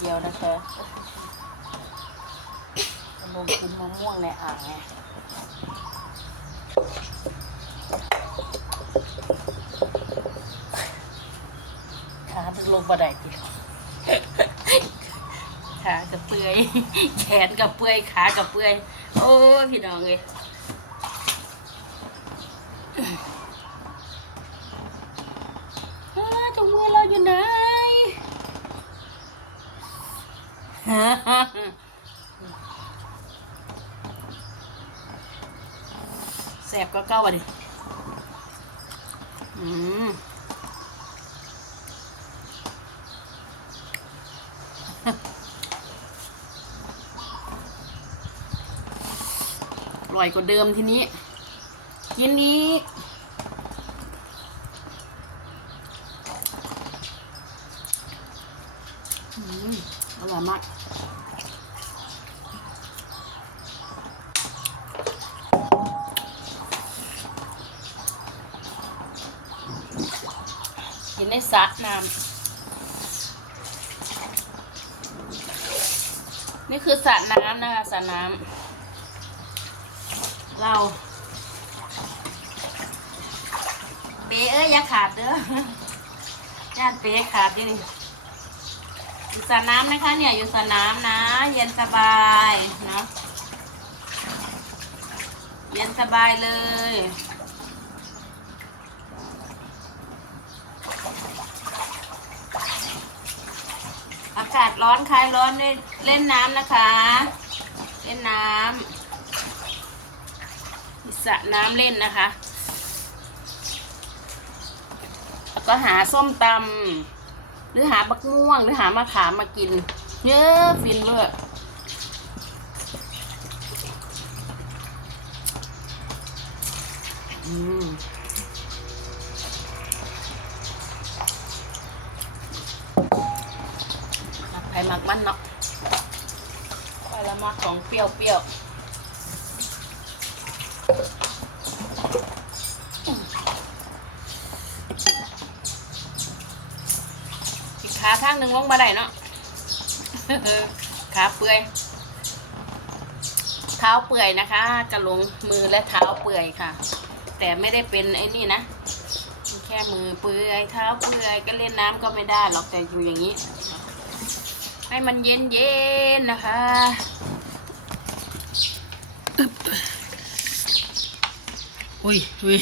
เดียวนะคะลงกินมะม่วงในอ่างไงขาดึงลงบันไดดิขากับเปื่อย แขนกับเปื่อย ขากับเปื่อย โอ้ พี่น้องเลยอ้าถุงมือเราอยู่ไหน แสบก็เก้าอะดิอืมอร่อยกว่าเดิมทีนี้ กินนี้อืม อร่อยมากกินในสระน้ำนี่คือสระน้ำนะคะสระน้ำเราเป๊เอ้ยอย่าขาดเด้อย่านเป๊ขาดดิ อยู่สระน้ำนะคะเนี่ยอยู่สระน้ำนะ เย็นสบายเนาะเย็นสบายเลยอากาศร้อนคลายร้อนเล่นน้ำนะคะ เล่นน้ำสระน้ำเล่นนะคะ แล้วก็หาส้มตำ หรือหาบักม่วง หรือหามะขามมากินเยอะฟินเวอร์อืมมักไผ่มักมันเนาะไปละมักของเปรี้ยวเปรี้ยว ขาข้างหนึ่งลงมาได้เนาะขาเปื่อย เท้าเปื่อยนะคะกระลงมือและเท้าเปื่อยค่ะ แต่ไม่ได้เป็นไอ้นี่นะแค่มือเปื่อยเท้าเปื่อยก็เล่นน้ำก็ไม่ได้หรอกแต่อยู่อย่างนี้ ให้มันเย็นเย็นๆนะคะอุ้ยอุ้ย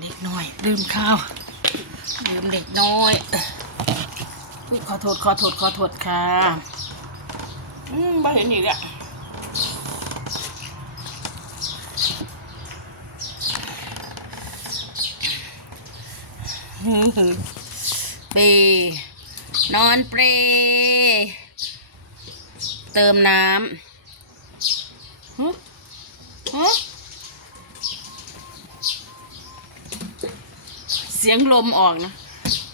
เด็กน้อยลืมข้าวลืมเด็กน้อย อุ้ยขอโทษขอโทษขอโทษค่ะอืมไม่เห็นอีกอะเปนอนเปรเติมน้ำฮะฮะเสียงลมออกนะ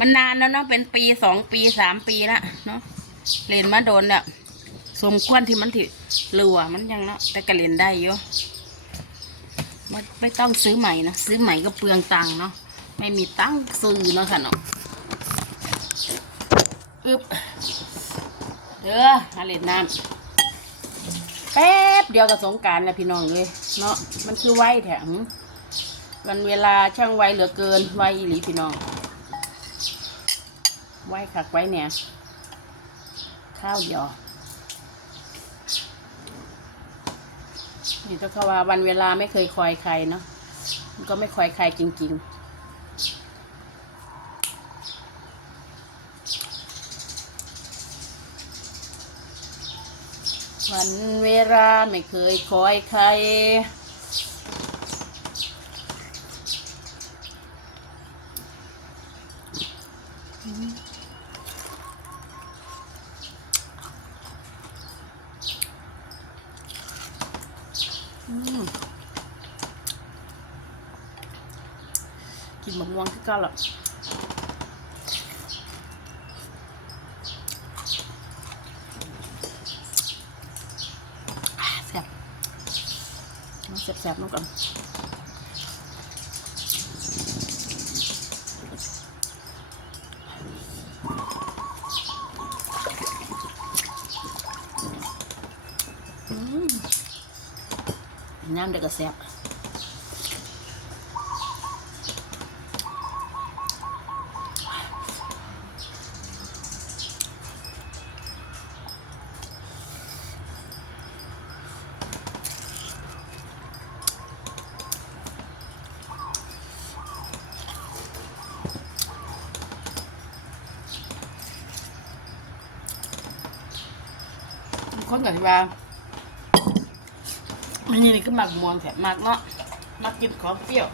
มันนานแล้วเนาะเป็นปีสองปีสามปีละเนาะเล่นมาโดนเนี่ยสมควรที่มันที่เหลัวมันยังเนาะแต่ก็เล่นได้อยู่ไม่ไม่ต้องซื้อใหม่นะซื้อใหม่ก็เปลืองตังค์เนาะไม่มีตังค์ซื้อเนาะค่ะเนาะอึบเด้อหาเล่นน้ำแป๊บเดียวกับสงการแหละพี่น้องเลยเนาะมันคือไวแถมวันเวลาช่างไวเหลือเกินไวอีหลีพี่น้อง ว้คักไว้เนี่ยข้าวเดียวนี่ต้องเขาว่าวันเวลาไม่เคยคอยใครเนาะมันก็ไม่คอยใครจริง ๆวันเวลาไม่เคยคอยใคร กินมะม่วงที่เก้าหรอแซ่บแซ่บๆน้องกัน อืม น้ำเด็กก็แซ่บคนกับที่ว่า อันนี้นี่ก็หมักมวนแถมมากเนาะมักกินของเปรี้ยว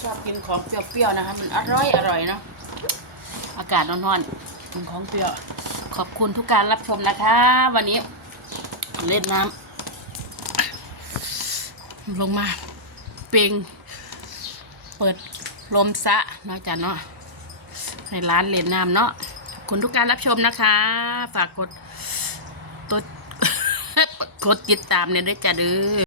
ชอบกินของเปรี้ยวๆนะคะมันอร่อยอร่อยเนาะอากาศร้อนๆกินของเปรี้ยว ขอบคุณทุกการรับชมนะคะ วันนี้เล่นน้ำลงมาเปงเปิดลมสะนาะจ้ะเนาะในร้านเล่นน้ำเนาะขอบคุณทุกการรับชมนะคะ ฝากกดตัว ดติดตามเนี่ยด้วยจ้ะเด้อ